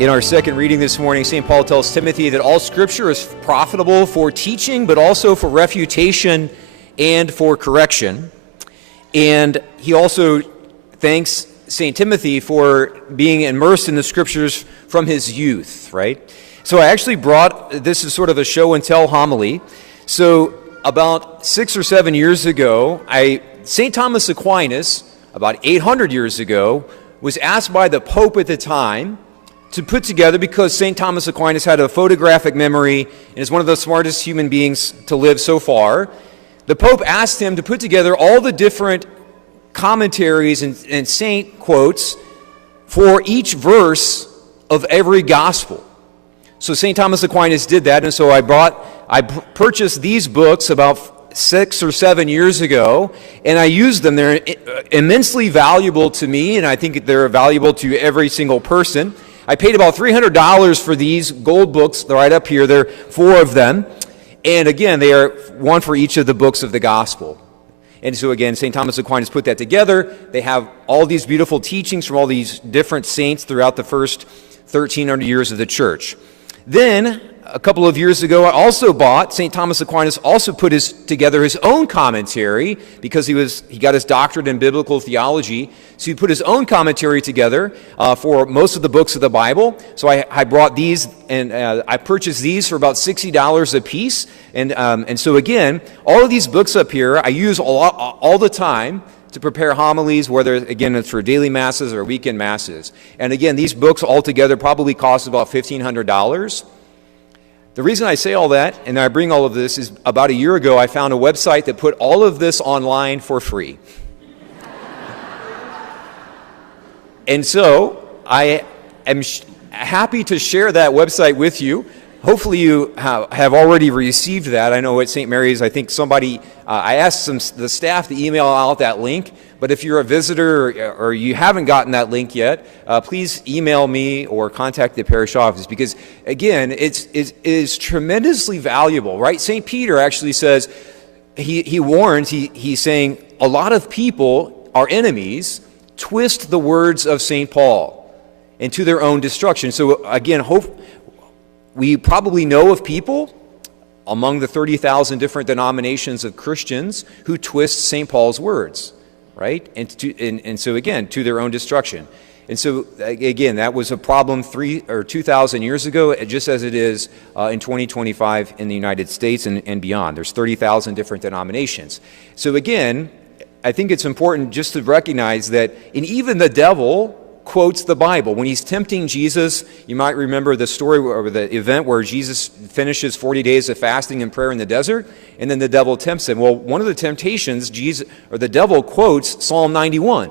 In our second reading this morning, St. Paul tells Timothy that all Scripture is profitable for teaching, but also for refutation and for correction. And he also thanks St. Timothy for being immersed in the Scriptures from his youth, right? So I actually brought, this is sort of a show and tell homily. So about 6 or 7 years ago, St. Thomas Aquinas, about 800 years ago, was asked by the Pope at the time to put together, because St. Thomas Aquinas had a photographic memory and is one of the smartest human beings to live so far. The Pope asked him to put together all the different commentaries and saint quotes for each verse of every gospel. So St. Thomas Aquinas did that, and so I purchased these books about 6 or 7 years ago, and I used them. They're immensely valuable to me, and I think they're valuable to every single person. I paid about $300 for these gold books. They're right up here. There are 4 of them. And again, they are one for each of the books of the gospel. And so again, St. Thomas Aquinas put that together. They have all these beautiful teachings from all these different saints throughout the first 1,300 years of the church. Then, a couple of years ago, I also bought, St. Thomas Aquinas also put together his own commentary, because he got his doctorate in biblical theology. So he put his own commentary together for most of the books of the Bible. So I brought these, and I purchased these for about $60 a piece. And so again, all of these books up here, I use all the time to prepare homilies, whether, again, it's for daily masses or weekend masses. And again, these books altogether probably cost about $1,500. The reason I say all that, and I bring all of this, is about a year ago I found a website that put all of this online for free. And so I am happy to share that website with you. Hopefully you have already received that. I know at St. Mary's, I think I asked the staff to email out that link. But if you're a visitor or you haven't gotten that link yet, please email me or contact the parish office, because, again, it is tremendously valuable, right? St. Peter actually says, he warns, he's saying, a lot of people, our enemies, twist the words of St. Paul into their own destruction. So, again, we probably know of people among the 30,000 different denominations of Christians who twist St. Paul's words, right? And so, again, to their own destruction. And so, again, that was a problem 2,000 years ago, just as it is in 2025 in the United States and beyond. There's 30,000 different denominations. So, again, I think it's important just to recognize that, and even the devil quotes the Bible. When he's tempting Jesus, you might remember the story or the event where Jesus finishes 40 days of fasting and prayer in the desert, and then the devil tempts him. Well, one of the temptations, the devil quotes Psalm 91.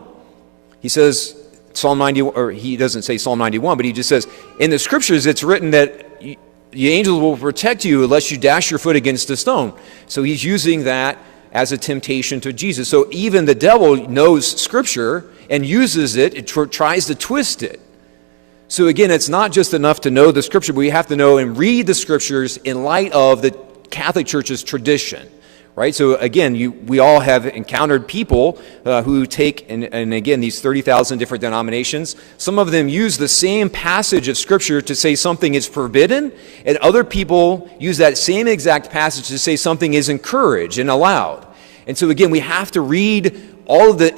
He says Psalm 91, or he doesn't say Psalm 91, but he just says, in the Scriptures it's written that the angels will protect you unless you dash your foot against a stone. So he's using that as a temptation to Jesus. So even the devil knows Scripture and uses it, tries to twist it. So again, it's not just enough to know the Scripture, but we have to know and read the Scriptures in light of the Catholic Church's tradition, right? So again, we all have encountered people who take, and again, these 30,000 different denominations, some of them use the same passage of Scripture to say something is forbidden, and other people use that same exact passage to say something is encouraged and allowed. And so again, we have to read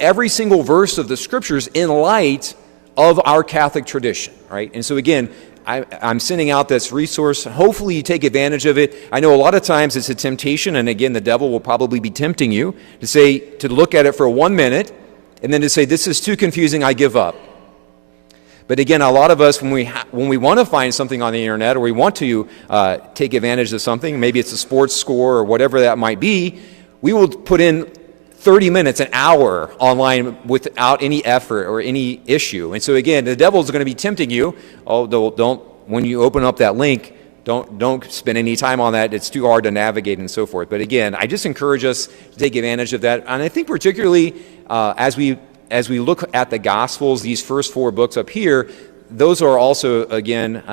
every single verse of the Scriptures in light of our Catholic tradition, right? And so again, I'm sending out this resource. Hopefully you take advantage of it. I know a lot of times it's a temptation, and again, the devil will probably be tempting you to look at it for 1 minute, and then to say, this is too confusing, I give up. But again, a lot of us, when we want to find something on the internet, or we want to take advantage of something, maybe it's a sports score or whatever that might be, we will put in 30 minutes, an hour online without any effort or any issue. And so again, the devil's going to be tempting you. When you open up that link, don't spend any time on that. It's too hard to navigate and so forth. But again, I just encourage us to take advantage of that. And I think particularly as we look at the Gospels, these first 4 books up here, those are also, again,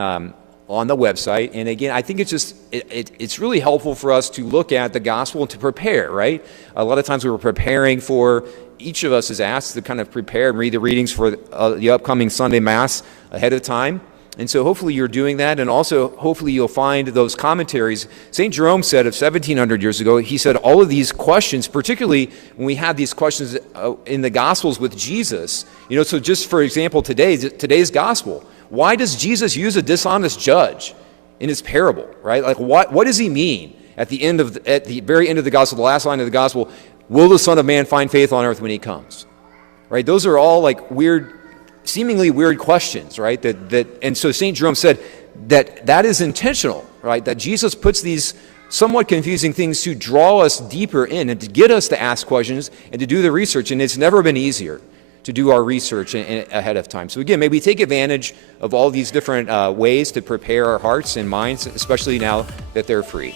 on the website. And again, I think it's really helpful for us to look at the gospel and to prepare, right? A lot of times we were preparing for, each of us is asked to kind of prepare and read the readings for the upcoming Sunday Mass ahead of time. And so hopefully you're doing that, and also hopefully you'll find those commentaries. St. Jerome said of 1700 years ago, he said all of these questions, particularly when we have these questions in the Gospels with Jesus, so just for example, today's Gospel, why does Jesus use a dishonest judge in his parable, right? Like what does he mean at the very end of the Gospel, the last line of the Gospel, will the Son of Man find faith on earth when he comes? Right? Those are all like seemingly weird questions, right? And so St. Jerome said that is intentional, right? That Jesus puts these somewhat confusing things to draw us deeper in and to get us to ask questions and to do the research. And it's never been easier to do our research ahead of time. So again, maybe take advantage of all these different ways to prepare our hearts and minds, especially now that they're free.